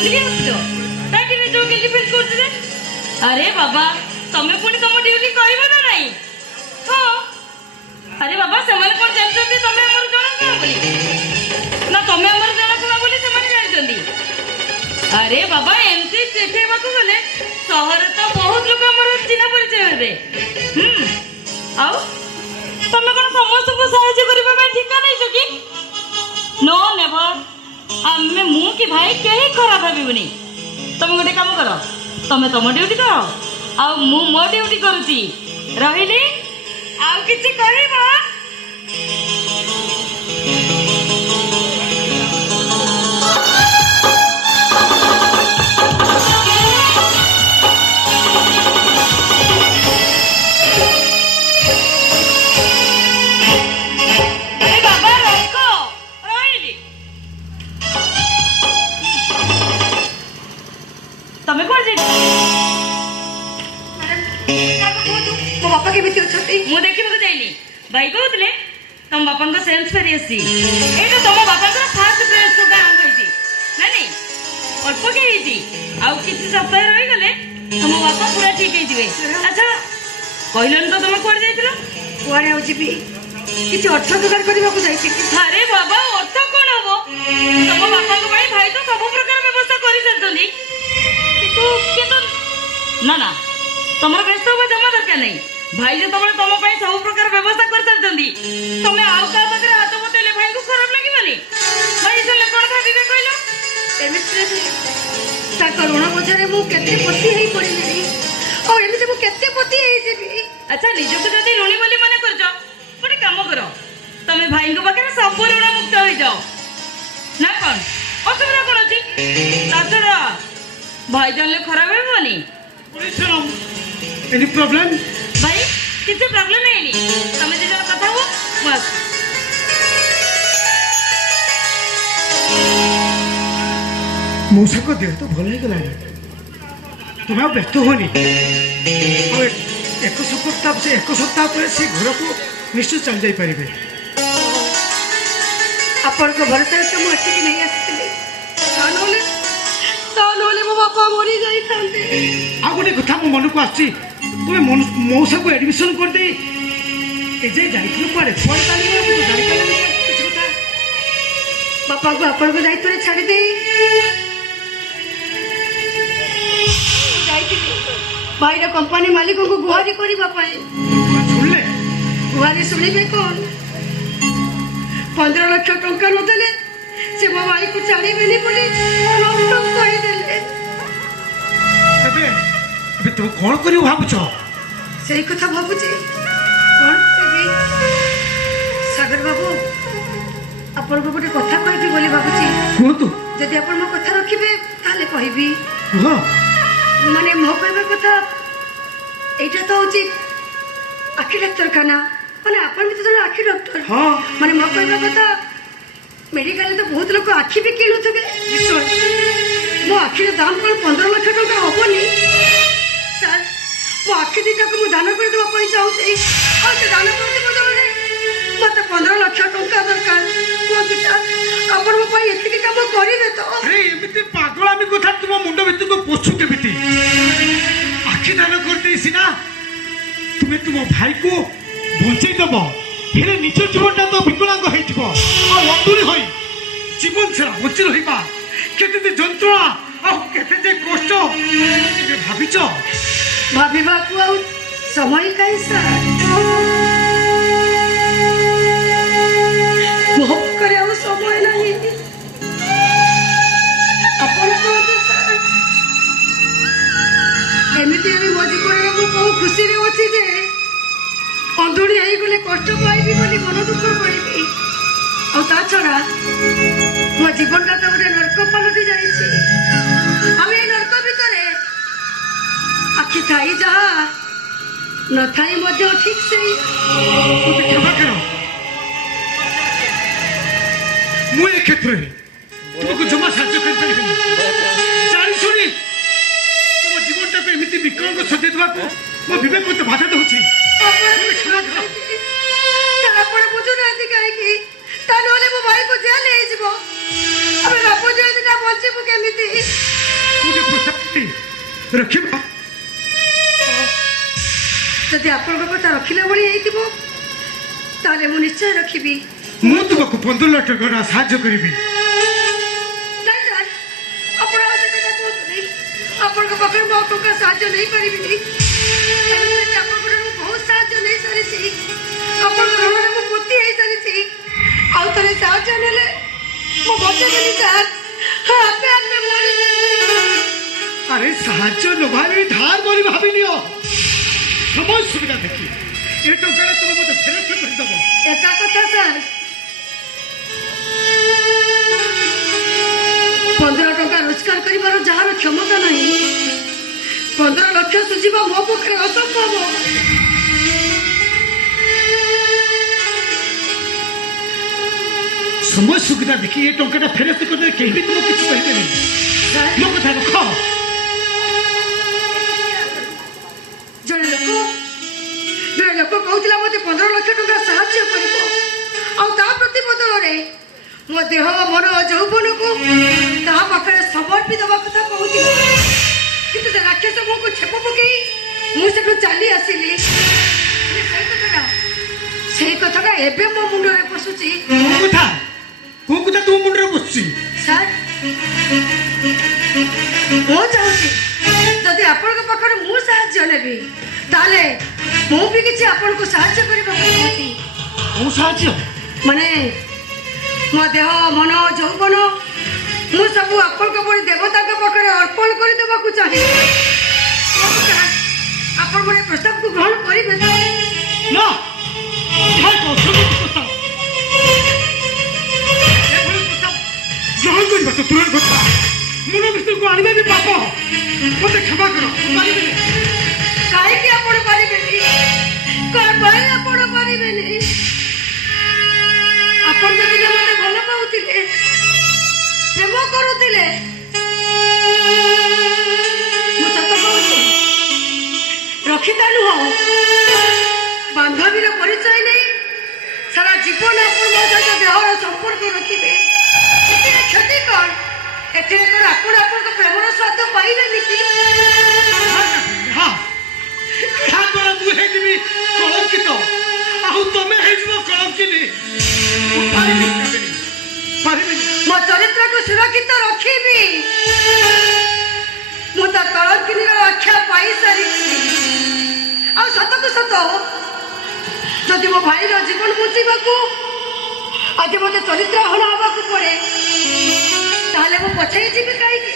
बसिक कहीं जो guilty fill कर अरे बाबा तमें पुणी तुम ड्यूटी कर ना हाँ अरे बाबा से कौन जानते तुम्हें आम जना बोली ना तुम्हें आम जना बोली से जानते अरे बाबा एमती देखा गले सहर तो बहुत लोग आम चिन्ह परिचय हे आउ तमें कौन समस्त को साहाय्य करने ठिका नहीं कि नो नेवर आमे मु कि भाई कहीं खराब भावनी तुम गोटे काम कर तमें तुम ड्यूटी कर आ मु मो ड्यूटी करुच्ची रही आउ किसी कहबा भाई कहते तुम बापा सेन्स फेरी आसी ये तुम बापा फास्ट फ्रेंड्स को आरंभ होती ना नहीं अल्प के आउ किसी सप्ताह रही गले तुम बापा पूरा ठीक है अच्छा कहलन तो तुम कौन जाइल कुआड़े जी किसी अर्थ जोगाड़ करने को जाइए अरे बाबा अर्थ कौन हम तुम बापा भाई तो सब प्रकार व्यवस्था कर सारी ना ना तुम व्यस्त हवा जमा दरकार नहीं भाई जो तुम तुम सब प्रकार व्यवस्था कर सारी तुम्हें आउ क्या पाखे हाथ बतेले भाई को खराब लगे भाई से कौन भावे कहल ऋण बोझे मुझे पति हो पड़ी एमती मुझे पति अच्छा निजक जब ऋणी बोली मन कर गोटे कम कर तुम भाई पाखे सब ऋण मुक्त हो जाओ ना कौन असुविधा कौन अच्छी ताछड़ा भाई जानले खराब होनी एनी प्रॉब्लम भाई किसी प्रॉब्लम नहीं तुम जो कथा हो बस मौसा को देह तो भल हो तुम्हें व्यस्त होनी एक सप्ताह पर से घर को निश्चय चल जाई पारे आपण भरोसा तो मुझे नहीं आसी मो बापा मरी जाई आ गोटे कथा मो मन को आसी तुम्हें मौसा को एडमिशन कर दे बापा को आपण को दायित्व छाड़ी दे भाई कंपनी मालिक को गुहारी करने गुहारी शुणे कौन 15 लाख टंका नदेले से मो भाई को छाड़बेनि तुम कौन कर भावुच से कथा भावुची कौन सागर बाबू आपण को गोटे कथा कहबी बोली भावुची कहतु जदि आपण मो कथा रखिबे ताले कहबी माने मो कहबा कथा एटा तो होची आखि डॉक्टर खाना माने आपण भी तो जन आखि डॉक्टर हां माने मो कहबा कथा मेडिकल तो बहुत लोग आखि भी किणु थबे मो आखि रे दाम कोन 15 लाख टका होबनी सर वो आखि दीटा को दान कर देवा पैसा होते और से दान कर दे बदले मत 15 लाख टका दरकार को बेटा अपन मो पाई एति काम करिवे तो अरे एमिति पागलामी कथा तुम मुंड भितर को पोछु केमिति आखि दान कर दे सिना तुम तुम भाई को बंचै दब हेरे निज जीवनटा तो विकलांग होइथिबो आ अंधुरी होई जीवन छरा बंची रहिबा केते जंत्रणा आ केते कष्ट भाबिच भाविबा को समय काई सर भोग करे समय नहीं अपन को सर एमिति मो जीवन बहुत खुशी रे अछि जे अंधुड़ी आई गले कष्ट पाइबी बोली मन दुख करिबी आ ता छड़ा मो जीवन का तो गोटे नरक पलटि जाइछि हम ए नरक भितरे आखि थाई जहा न थाई मध्य ठीक से क्षमा करो मु ए क्षेत्र में तुमको जमा साहाय्य कर परिबिनी जानी सुनी तुम जीवनटा को एमिति विकलांग सजे देबा को मो विवेक को बाधा दउछि क्षमा करो ଆପଣ ବୁଝୁନାହାନ୍ତି କାହିଁକି ତା ନହେଲେ ମୋ ଭାଇକୁ ଜେଲ ହେଇଯିବ ଆମେ ବାପ ଯେମିତି ବଞ୍ଚିବୁ ମୁଁ କେମିତି ଗୋଟେ ପ୍ରସ୍ତାବ ରଖିବ। ଯଦି ଆପଣଙ୍କ କଥା ରଖିଲା ଭଳି ହେଇଥିବ ତାହେଲେ ମୁଁ ନିଶ୍ଚୟ ରଖିବି। ମୁଁ ତୁମକୁ 15 ଲକ୍ଷ ଟଙ୍କା ସାହାଯ୍ୟ କରିବି। ନାଇଁ ସାର୍, ଆପଣ ଆଉ ସେ କଥା କୁହନ୍ତୁନି। ଆପଣଙ୍କ ପାଖରେ ମୁଁ ଆଉ ଟଙ୍କା ସାହାଯ୍ୟ ନେଇପାରିବିନି। ଆପଣଙ୍କର ମୁଁ ବହୁତ ସାହାଯ୍ୟ ନେଇସାରିଛି। ଆପଣଙ୍କ ଋଣରେ ମୁଁ ପୋତି ହେଇସାରିଛି। ଆଉ ଥରେ ସାହାଯ୍ୟ ନେଲେ ମୁଁ ବଞ୍ଚେଇଦେବି ସାର୍। ଆପେ ଆପେ ମରିଯିବି। আরে সাহায্য নভাবে ধার বলি ভাবি নিও। সময় সুবিধা দেখি এ টাকাটা তুমি মতে ফেরত করে দেব। একা কথা স্যার, 15 ଟଙ୍କା ରୋଜଗାର କରିବାର ଯାହାର କ୍ଷମତା ନାହିଁ 15 ଲକ୍ଷ ସୁଝିବା ମୋ ପକ୍ଷରେ ଅସମ୍ଭବ। সময় সুবিধা দেখি এ টাকাটা ফেরত করে দেবে। কেহি তুমি কিছু কইবেনি। স্যার, ମୋ କଥା ରଖ। ଜଣେ ଲୋକ କହୁଥିଲା ମୋତେ 15 ଲକ୍ଷ ଟଙ୍କା ସାହାଯ୍ୟ କରିବ ଆଉ ତା ପ୍ରତି ବଦଳରେ ମୋ ଦେହ ମନ ଯୌବନକୁ ତା ପାଖରେ ସମର୍ପି ଦେବା କଥା କହୁଥିଲା। କିନ୍ତୁ ସେ ରାକ୍ଷସ ମୁହଁକୁ ଛେପ ପକେଇ ମୁଁ ସେଠୁ ଚାଲି ଆସିଲି। ସେଇ କଥାଟା ଏବେ ମୋ ମୁଣ୍ଡରେ ପଶୁଛି। କୋଉ କଥା ତୁମ ମୁଣ୍ଡରେ ବସୁଛି? ସାର୍, ମୁଁ ଚାହୁଁଛି ଯଦି ଆପଣଙ୍କ ପାଖରେ ମୁଁ ସାହାଯ୍ୟ ନେବି ତାହେଲେ ମୁଁ ବି କିଛି ଆପଣଙ୍କୁ ସାହାଯ୍ୟ କରିବାକୁ ଚାହୁଁଛି। ମୁଁ ସାହାଯ୍ୟ ମାନେ ମୋ ଦେହ ମନ ଯୌବନ ମୁଁ ସବୁ ଆପଣଙ୍କ ପରି ଦେବତାଙ୍କ ପାଖରେ ଅର୍ପଣ କରିଦେବାକୁ ଚାହେଁ। ଆପଣ ମୋର ଏ ପ୍ରସ୍ତାବକୁ ଗ୍ରହଣ କରିବେ ତ? ନା ଗ୍ରହଣ କରିବା ତ ଦୂର କଥା। ମୁଣ୍ଡ ଭିତରକୁ ଆଣିବା ବି ପାପ। ମତେ କ୍ଷମା କର। ପାରିବିନି। କାହିଁକି ଆପଣ ପାରିବେନି? କ'ଣ ପାଇଁ ଆପଣ ପାରିବେନି? ଆପଣ ଯଦି ମତେ ଭଲ ପାଉଥିଲେ ପ୍ରେମ କରୁଥିଲେ ମୁଁ ସତ କହୁଛି ରଖିତା ନୁହଁ ବାନ୍ଧବୀର ପରିଚୟ ନେଇ ସାରା ଜୀବନ ଆପଣ ମୋ ସହିତ ଦେହର ସମ୍ପର୍କ ରଖିବେ। ଏଥିରେ କ୍ଷତି କ'ଣ? ଏଥିରେ କ'ଣ ଆପଣ ଆପଣଙ୍କ ପ୍ରେମର ସ୍ୱାଦ ପାଇବେନି କି? ଏହାଦ୍ୱାରା ମୁଁ ହେଇଯିବି କଳଙ୍କିତ ଆଉ ତମେ ହେଇଯିବ କଳଙ୍କିନି। ପାରିବିନି। ମୋ ଚରିତ୍ରକୁ ସୁରକ୍ଷିତ ରଖିବି। ମୁଁ ତା କଳଙ୍କିନୀର ଆଖ୍ୟା ପାଇସାରିଛି। ଆଉ ସତକୁ ସତ ଯଦି ମୋ ଭାଇର ଜୀବନ ବଞ୍ଚିବାକୁ ଆଜି ମୋତେ ଚରିତ୍ରହୀନ ହେବାକୁ ପଡ଼େ ତାହେଲେ ମୁଁ ପଛେଇ ଯିବି କାହିଁକି?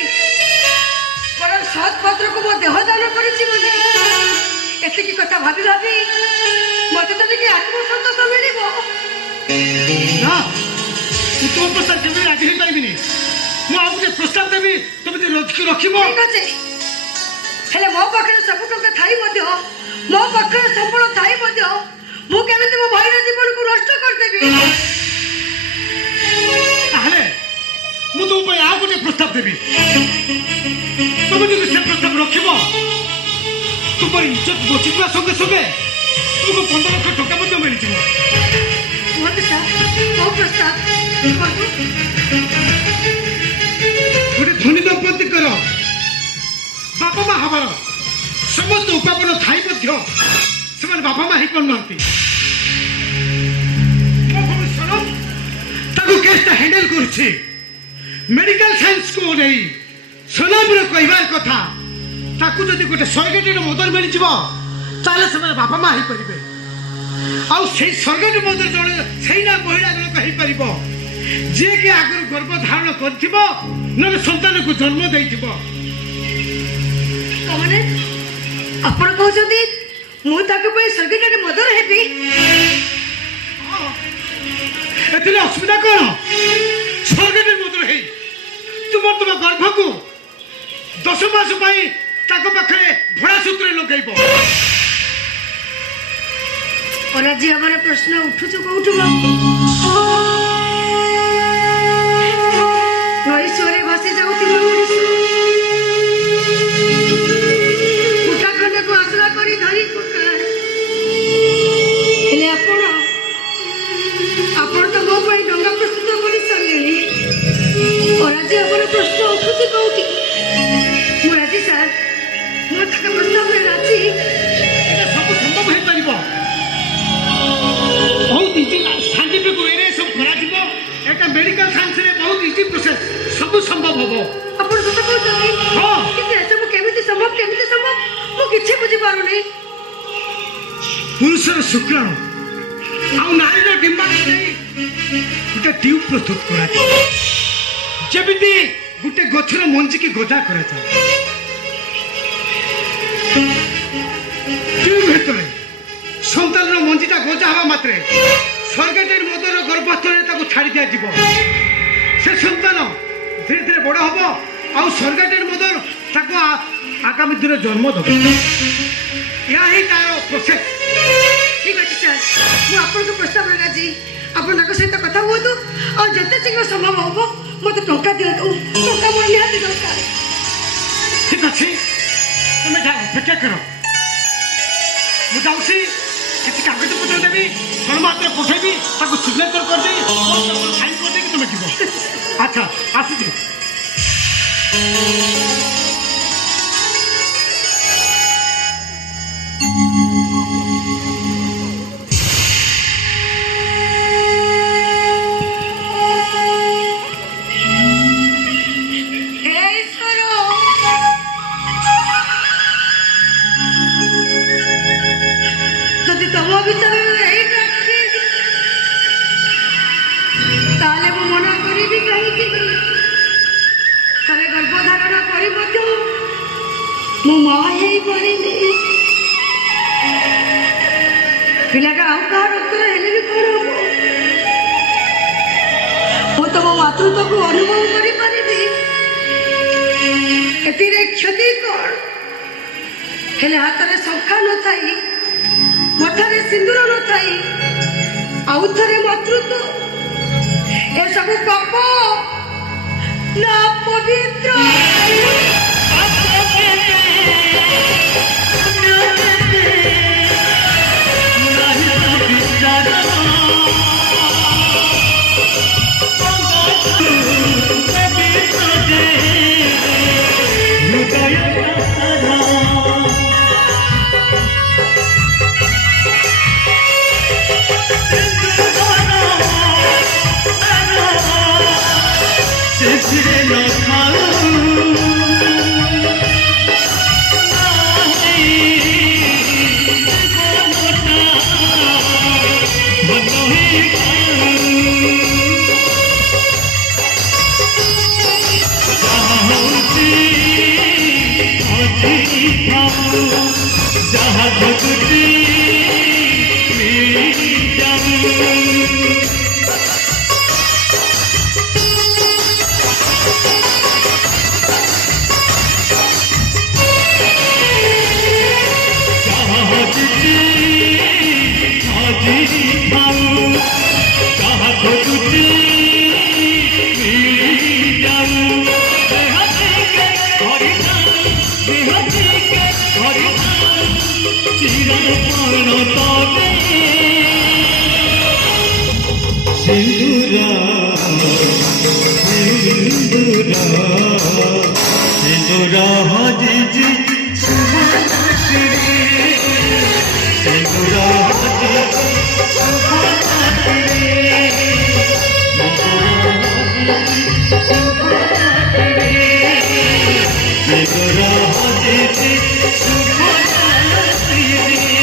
ବରଂ ସତ୍ ପାତ୍ରକୁ ମୋ ଦେହ ଦାନ କରିଛି ବୋଲି ଏତିକି କଥା ଭାବି ଭାବି ମୋତେ ତ ଟିକେ ଆତ୍ମସନ୍ତୋଷ ମିଳିବ। ନା ମୁଁ ତୁମ ପ୍ରସ୍ତାବ କେବେ ରାଜି ହେଇପାରିବିନି। ମୁଁ ଆଉ ଗୋଟେ ପ୍ରସ୍ତାବ ଦେବି, ତମେ ଯଦି ରଖିବ। ଠିକ ଅଛି, ହେଲେ ମୋ ପାଖରେ ସବୁ ଟଙ୍କା ଥାଇ ମଧ୍ୟ ମୋ ପାଖରେ ସମ୍ବଳ ଥାଇ ମଧ୍ୟ ମୁଁ କେମିତି ମୋ ଭାଇର ଜୀବନକୁ ନଷ୍ଟ କରିଦେବି? ତାହେଲେ ମୁଁ ତୁମ ପାଇଁ ଆଉ ଗୋଟେ ପ୍ରସ୍ତାବ ଦେବି। ତମେ ଯଦି ସେ ପ୍ରସ୍ତାବ ରଖିବ ତୁମର ଇଜ୍ଜତ ବଞ୍ଚିଯିବା ସଙ୍ଗେ ସଙ୍ଗେ ତୁମକୁ 15 ଲକ୍ଷ ଟଙ୍କା ମଧ୍ୟ ମିଳିଯିବ। କୁହନ୍ତୁ ସାର୍, କୋଉ ପ୍ରସ୍ତାବ? ଗୋଟେ ଧନୀ ଦମ୍ପତିଙ୍କର ବାପା ମା ହବାର ସମସ୍ତ ଉପାପନ ଥାଇ ମଧ୍ୟ ସେମାନେ ବାପା ମା ହେଇପାରୁନାହାନ୍ତି। ତାକୁ କେସଟା ହ୍ୟାଣ୍ଡେଲ କରୁଛି ମେଡିକାଲ ସାଇନ୍ସକୁ ନେଇ ସୁନାମର କହିବାର କଥା। ତାକୁ ଯଦି ଗୋଟେ ସରକାରୀର ମଦର ମିଳିଯିବ ତାହେଲେ ସେମାନେ ବାପା ମା ହେଇପାରିବେ। ଆଉ ସେଇ ସରକାରୀ ମଦର ଜଣେ ସେଇ ନା ମହିଳା ଜଣକ ହେଇପାରିବ ଯିଏକି ଆଗରୁ ଗର୍ଭ ଧାରଣ କରିଥିବ ନହେଲେ ସନ୍ତାନକୁ ଜନ୍ମ ଦେଇଥିବ। ମାନେ ଆପଣ କହୁଛନ୍ତି ମୁଁ ତାଙ୍କ ପାଇଁ ସରକାରୀ ମଦର ହେବି? ଏଥିରେ ଅସୁବିଧା କ'ଣ? ସରକାରୀ ମଦର ହେଇ ତୁମ ଗର୍ଭକୁ 10 ମାସ ପାଇଁ ତାଙ୍କ ପାଖରେ ଭଡ଼ା ସୂତ୍ରରେ ଲଗାଇବ। ଅରାଜି ହେବାର ପ୍ରଶ୍ନ ଉଠୁଛୁ କୋଉଠୁ? ନଈ ସୁଅରେ ଭାସି ଯାଉଥିବା ମଣିଷ ଗୋଟା ଖଣ୍ଡକୁ ଆଶ୍ରା କରି ଧରି ପକାଏ। ହେଲେ ଆପଣ ତ ମୋ ପାଇଁ ଡଙ୍ଗା ପ୍ରସ୍ତୁତ କରି ସାରିଲେଣି। ଅରାଜି ହେବାର ପ୍ରଶ୍ନ ଉଠୁଛି मेडिकल साइंस रे बहुत इजी प्रोसेस सब संभव हबो ଆପଣ ସତ କହୁଛନ୍ତି ହଁ। କିନ୍ତୁ ଏସବୁ କେମିତି ସମ୍ଭବ ମୁଁ କିଛି ବୁଝିପାରୁନି। ପୁରୁଷର ଶୁକ୍ରାଣୁ ଆଉ ନାରୀର ଡିମ୍ବାଣୁ ନେଇ ଗୋଟେ ଟ୍ୟୁବ୍ ପ୍ରସ୍ତୁତ କରାଯାଏ ଯେମିତି ଗୋଟେ ଗଛର ମଞ୍ଜିକି ଗଜା କରାଯାଏ। ଟ୍ୟୁବ୍ ଭିତରେ ସନ୍ତାନର ମଞ୍ଜିଟା ଗଜା ହେବା ମାତ୍ରେ ସ୍ୱର୍ଗଦେବ ମଦର ଗର୍ଭସ୍ଥଳରେ ତାକୁ ଛାଡ଼ି ଦିଆଯିବ। ସେ ସନ୍ତାନ ଧୀରେ ଧୀରେ ବଡ଼ ହବ ଆଉ ସ୍ୱର୍ଗଦେବ ମଦର ତାକୁ ଆଗାମୀ ଦିନରେ ଜନ୍ମ ଦେବ। ଏହା ହିଁ ତାର ପ୍ରୋସେସ୍। ଠିକ ଅଛି ସାର୍, ମୁଁ ଆପଣଙ୍କ ପ୍ରସ୍ତାବରେ ରାଜି। ଆପଣ ତାଙ୍କ ସହିତ କଥା ହୁଅନ୍ତୁ ଆଉ ଯେତେ ଶୀଘ୍ର ସମ୍ଭବ ହବ ମୋତେ ଟଙ୍କା ଦିଅନ୍ତୁ। ଟଙ୍କା ମୋର ନିହାତି ଦରକାର। ঠিক আছে তুমি যাও অপেক্ষা করো ମୁଁ ଯାଉଛି କିଛି କାଗଜପତ୍ର ଦେବି ଗଣମାଧ୍ୟମରେ ପଠେଇବି ତାକୁ ସିଗ୍ନେଚର କରିଦେଇ ସାଇନ୍ କରିଦେଇକି ତୁମେ ଯିବ। ଆଚ୍ଛା ଆସୁଛି। ହେ ଈଶ୍ୱର, ଯଦି ତମ ବିଷୟରେ ଏଇଟା ଠିକ୍ ତାହେଲେ ମୁଁ ମନା କରିବି କାହିଁକି? ଥରେ ଗର୍ଭଧାରଣ କରି ମଧ୍ୟ ମୁଁ ମା ହେଇପାରିନି। ପିଲାଟା ଆଉ କାହା ରକ୍ତରେ ହେଲେ ବି କଣ ହବ? ମୁଁ ତମ ମାତୃତ୍ୱକୁ ଅନୁଭବ କରିପାରିବି। ଏଥିରେ କ୍ଷତି କଣ? ହେଲେ ହାତରେ ଶଙ୍ଖା ନଥାଇ ମଥାରେ ସିନ୍ଦୁର ନଥାଇ ଆଉ ଥରେ ମାତୃତ୍ୱ, ଏସବୁ ପାପ ନା ପବିତ୍ର? Shubha